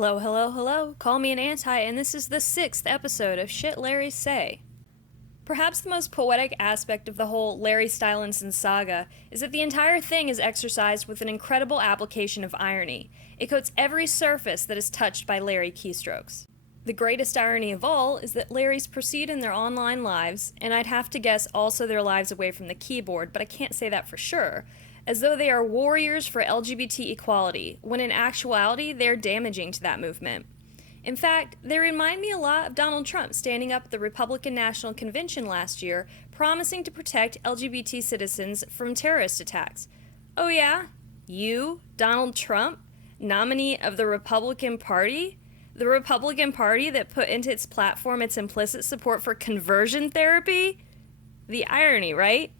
Hello, hello, hello. Call me an anti, and this is the 6th episode of Shit Larry Say. Perhaps the most poetic aspect of the whole Larry Stylinson saga is that the entire thing is exercised with an incredible application of irony. It coats every surface that is touched by Larry keystrokes. The greatest irony of all is that Larrys proceed in their online lives, and I'd have to guess also their lives away from the keyboard, but I can't say that for sure, as though they are warriors for LGBT equality, when in actuality they're damaging to that movement. In fact, they remind me a lot of Donald Trump standing up at the Republican National Convention last year, promising to protect LGBT citizens from terrorist attacks. Oh yeah? You, Donald Trump, nominee of the Republican Party? The Republican Party that put into its platform its implicit support for conversion therapy? The irony, right?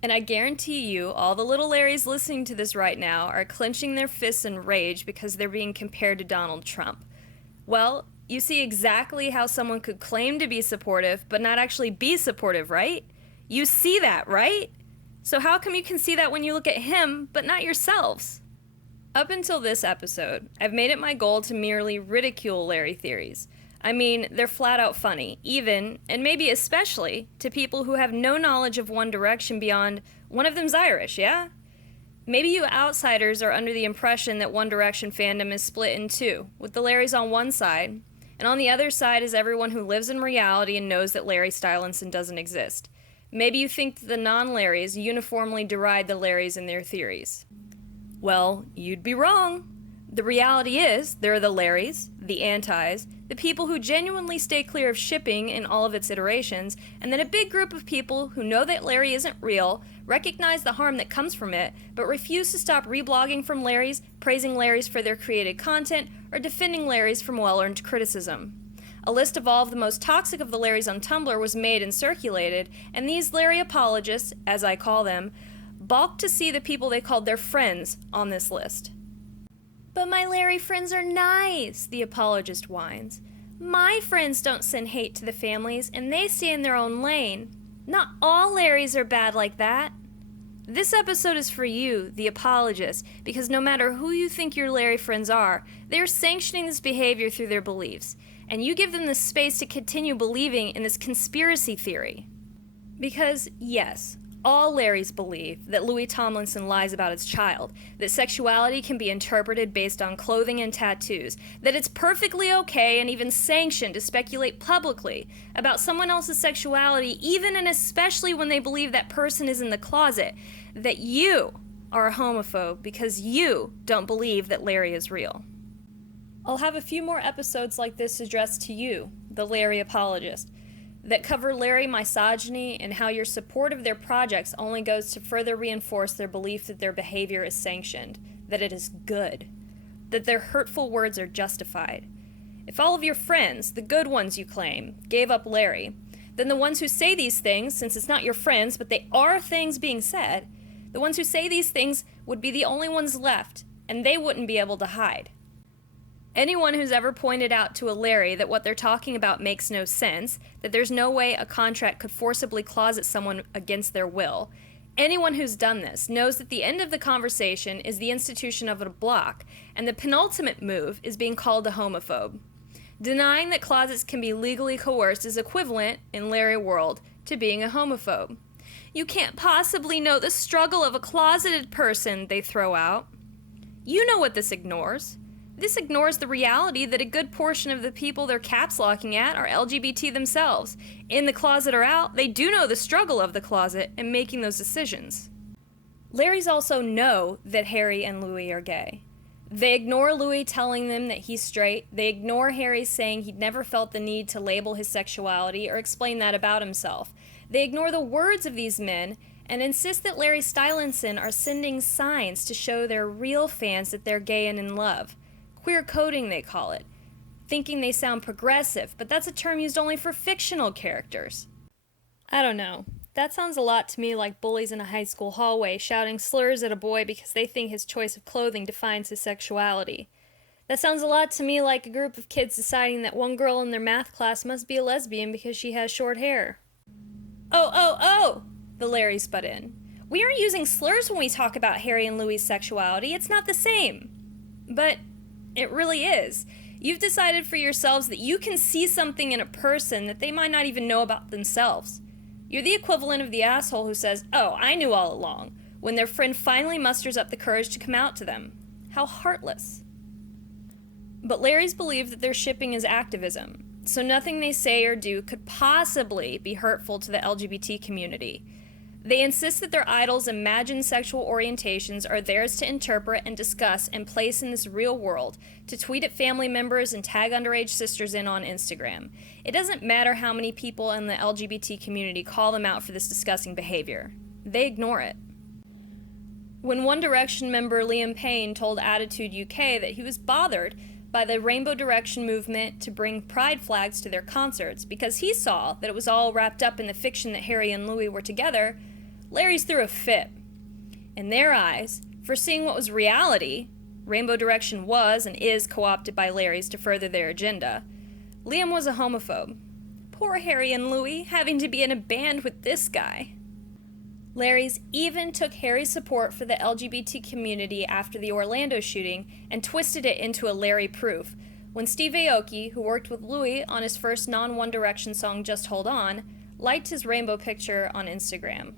And I guarantee you, all the little Larrys listening to this right now are clenching their fists in rage because they're being compared to Donald Trump. Well, you see exactly how someone could claim to be supportive, but not actually be supportive, right? You see that, right? So how come you can see that when you look at him, but not yourselves? Up until this episode, I've made it my goal to merely ridicule Larry theories. I mean, they're flat out funny, even, and maybe especially, to people who have no knowledge of One Direction beyond, one of them's Irish, yeah? Maybe you outsiders are under the impression that One Direction fandom is split in two, with the Larrys on one side, and on the other side is everyone who lives in reality and knows that Larry Stylinson doesn't exist. Maybe you think that the non-Larrys uniformly deride the Larrys and their theories. Well, you'd be wrong. The reality is, there are the Larrys, the antis, the people who genuinely stay clear of shipping in all of its iterations, and then a big group of people who know that Larry isn't real, recognize the harm that comes from it, but refuse to stop reblogging from Larrys, praising Larrys for their created content, or defending Larrys from well-earned criticism. A list of all of the most toxic of the Larrys on Tumblr was made and circulated, and these Larry apologists, as I call them, balked to see the people they called their friends on this list. But my Larry friends are nice, the apologist whines. My friends don't send hate to the families, and they stay in their own lane. Not all Larrys are bad like that. This episode is for you, the apologist, because no matter who you think your Larry friends are, they are sanctioning this behavior through their beliefs, and you give them the space to continue believing in this conspiracy theory. Because, yes, all Larrys believe that Louis Tomlinson lies about his child, that sexuality can be interpreted based on clothing and tattoos, that it's perfectly okay and even sanctioned to speculate publicly about someone else's sexuality, even and especially when they believe that person is in the closet, that you are a homophobe because you don't believe that Larry is real. I'll have a few more episodes like this addressed to you, the Larry apologist, that cover Larry misogyny and how your support of their projects only goes to further reinforce their belief that their behavior is sanctioned, that it is good, that their hurtful words are justified. If all of your friends, the good ones you claim, gave up Larry, then the ones who say these things, since it's not your friends, but they are things being said, the ones who say these things would be the only ones left, and they wouldn't be able to hide. Anyone who's ever pointed out to a Larry that what they're talking about makes no sense, that there's no way a contract could forcibly closet someone against their will, anyone who's done this knows that the end of the conversation is the institution of a block, and the penultimate move is being called a homophobe. Denying that closets can be legally coerced is equivalent, in Larry world, to being a homophobe. You can't possibly know the struggle of a closeted person, they throw out. You know what this ignores. This ignores the reality that a good portion of the people they're caps locking at are LGBT themselves. In the closet or out, they do know the struggle of the closet and making those decisions. Larrys also know that Harry and Louis are gay. They ignore Louis telling them that he's straight. They ignore Harry saying he'd never felt the need to label his sexuality or explain that about himself. They ignore the words of these men and insist that Larry Stylinson are sending signs to show their real fans that they're gay and in love. Queer coding, they call it, thinking they sound progressive, but that's a term used only for fictional characters. I don't know. That sounds a lot to me like bullies in a high school hallway shouting slurs at a boy because they think his choice of clothing defines his sexuality. That sounds a lot to me like a group of kids deciding that one girl in their math class must be a lesbian because she has short hair. Oh, the Larrys butt in. We aren't using slurs when we talk about Harry and Louis' sexuality. It's not the same. But It really is. You've decided for yourselves that you can see something in a person that they might not even know about themselves. You're the equivalent of the asshole who says, "Oh, I knew all along," when their friend finally musters up the courage to come out to them. How heartless. But Larry's believe that their shipping is activism, so nothing they say or do could possibly be hurtful to the LGBT community. They insist that their idols' imagined sexual orientations are theirs to interpret and discuss and place in this real world, to tweet at family members and tag underage sisters in on Instagram. It doesn't matter how many people in the LGBT community call them out for this disgusting behavior. They ignore it. When One Direction member Liam Payne told Attitude UK that he was bothered by the Rainbow Direction movement to bring pride flags to their concerts because he saw that it was all wrapped up in the fiction that Harry and Louis were together, Larry's threw a fit. In their eyes, for seeing what was reality, Rainbow Direction was and is co-opted by Larry's to further their agenda. Liam was a homophobe. Poor Harry and Louis having to be in a band with this guy. Larry's even took Harry's support for the LGBT community after the Orlando shooting and twisted it into a Larry proof, when Steve Aoki, who worked with Louis on his first non-One Direction song Just Hold On, liked his rainbow picture on Instagram.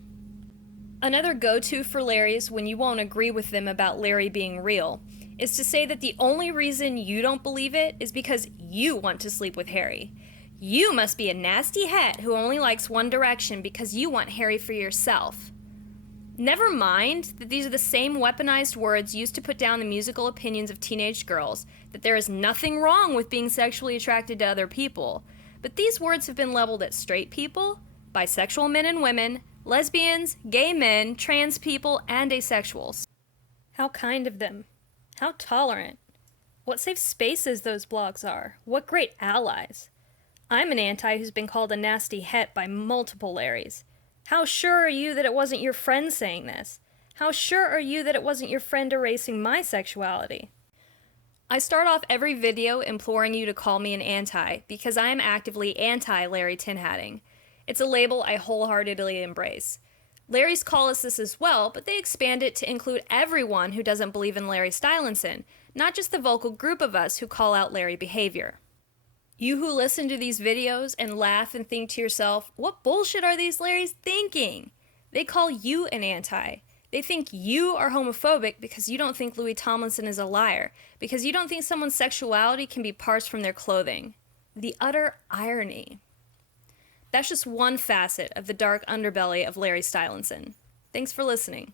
Another go-to for Larry's when you won't agree with them about Larry being real is to say that the only reason you don't believe it is because you want to sleep with Harry. You must be a nasty het who only likes One Direction because you want Harry for yourself. Never mind that these are the same weaponized words used to put down the musical opinions of teenage girls, that there is nothing wrong with being sexually attracted to other people. But these words have been leveled at straight people, bisexual men and women, lesbians, gay men, trans people, and asexuals. How kind of them. How tolerant. What safe spaces those blogs are. What great allies. I'm an anti who's been called a nasty het by multiple Larrys. How sure are you that it wasn't your friend saying this? How sure are you that it wasn't your friend erasing my sexuality? I start off every video imploring you to call me an anti because I am actively anti-Larry Tinhatting. It's a label I wholeheartedly embrace. Larry's call us this as well, but they expand it to include everyone who doesn't believe in Larry Stylinson, not just the vocal group of us who call out Larry behavior. You who listen to these videos and laugh and think to yourself, what bullshit are these Larrys thinking? They call you an anti. They think you are homophobic because you don't think Louis Tomlinson is a liar, because you don't think someone's sexuality can be parsed from their clothing. The utter irony. That's just one facet of the dark underbelly of Larry Stylinson. Thanks for listening.